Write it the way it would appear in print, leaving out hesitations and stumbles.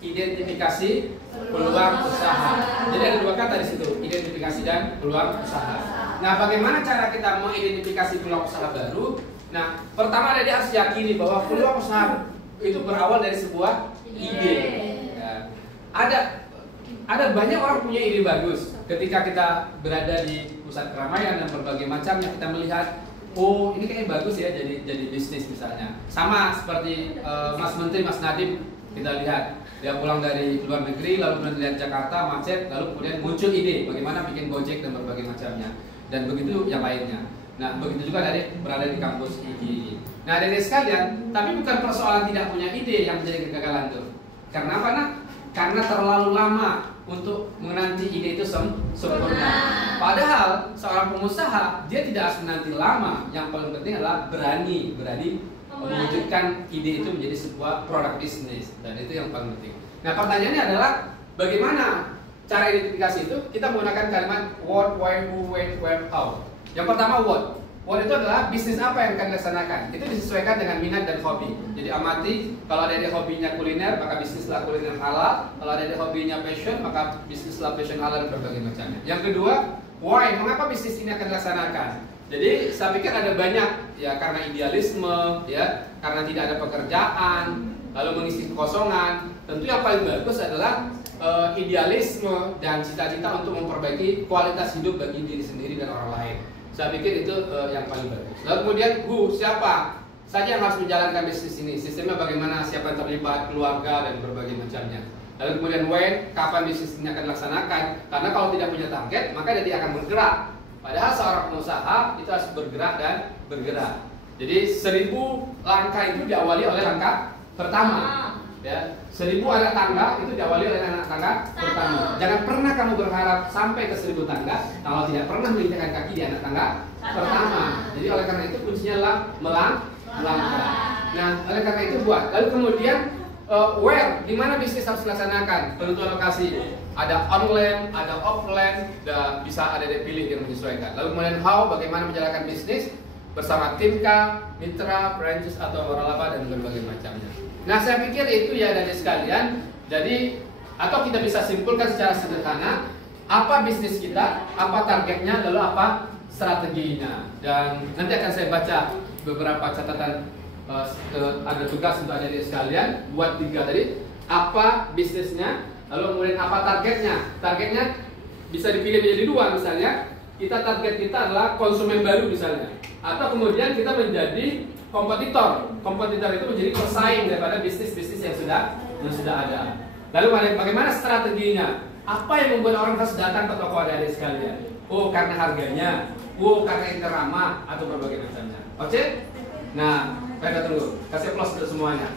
identifikasi peluang usaha. Jadi ada dua kata di situ, identifikasi dan peluang usaha. Nah, bagaimana cara kita mengidentifikasi peluang usaha baru? Nah, pertama dia harus yakini bahwa peluang usaha itu berawal dari sebuah ide. Ya. Ada banyak orang punya ide bagus. Ketika kita berada di pusat keramaian dan berbagai macamnya, kita melihat, oh ini kayaknya bagus ya jadi bisnis misalnya. Sama seperti Mas Menteri, Mas Nadiem, kita lihat dia pulang dari luar negeri, lalu kemudian lihat Jakarta macet, lalu kemudian muncul ide bagaimana bikin Gojek dan berbagai macamnya, dan begitu yang lainnya. Nah, begitu juga dari berada di kampus ini. Nah, dari sekalian, tapi bukan persoalan tidak punya ide yang menjadi kegagalan tuh. Karena apa, nak? Karena terlalu lama untuk menanti ide itu sempurna. Padahal seorang pengusaha dia tidak harus menanti lama. Yang paling penting adalah berani mewujudkan ide itu menjadi sebuah produk bisnis, dan itu yang paling penting. Nah, pertanyaannya adalah bagaimana cara identifikasi itu? Kita menggunakan kalimat what, why, who, when, where, how. Yang pertama what. What itu adalah bisnis apa yang akan dilaksanakan. Itu disesuaikan dengan minat dan hobi. Jadi amati, kalau ada di hobinya kuliner, maka bisnislah kuliner halal. Kalau ada di hobinya fashion, maka bisnislah fashion halal dan berbagai macamnya. Yang kedua, why, mengapa bisnis ini akan dilaksanakan. Jadi saya pikir ada banyak, ya, karena idealisme, ya, karena tidak ada pekerjaan, lalu mengisi kekosongan. Tentu yang paling bagus adalah idealisme dan cita-cita untuk memperbaiki kualitas hidup bagi diri sendiri dan orang lain. Saya pikir itu yang paling bagus. Lalu kemudian who, siapa saja yang harus menjalankan bisnis ini, sistemnya bagaimana, siapa yang terlibat, keluarga dan berbagai macamnya. Lalu kemudian when, kapan bisnis ini akan dilaksanakan. Karena kalau tidak punya target, maka dia tidak akan bergerak. Padahal seorang pengusaha itu harus bergerak dan bergerak. Jadi 1000 langkah itu diawali oleh langkah pertama. Ya, 1000 anak tangga itu diawali oleh anak tangga pertama. Jangan pernah kamu berharap sampai ke 1000 tangga kalau tidak pernah menginjakkan kaki di anak tangga pertama. Jadi oleh karena itu kuncinya adalah melangkah. Nah, oleh karena itu buat. Lalu kemudian where, di mana bisnis harus dilaksanakan, penentuan lokasi. Ada online, ada offline, dan bisa ada dipilih yang menyesuaikan. Lalu kemudian how, bagaimana menjalankan bisnis bersama tim kah, mitra, franchise atau waralaba dan berbagai macamnya. Nah, saya pikir itu ya dari sekalian. Jadi atau kita bisa simpulkan secara sederhana, apa bisnis kita, apa targetnya, lalu apa strateginya. Dan nanti akan saya baca beberapa catatan, ada tugas untuk adik-adik sekalian buat 3 tadi. Apa bisnisnya, lalu kemudian apa targetnya. Targetnya bisa dipilih menjadi 2 misalnya. Target kita adalah konsumen baru misalnya, atau kemudian kita menjadi kompetitor. Kompetitor itu menjadi pesaing daripada bisnis-bisnis yang sudah ada. Lalu bagaimana strateginya? Apa yang membuat orang harus datang ke toko adik-adik sekalian? Oh, karena harganya. Oh, karena yang ramah atau berbagai macamnya. Oke? Nah, kita tunggu. Kasih applause untuk semuanya.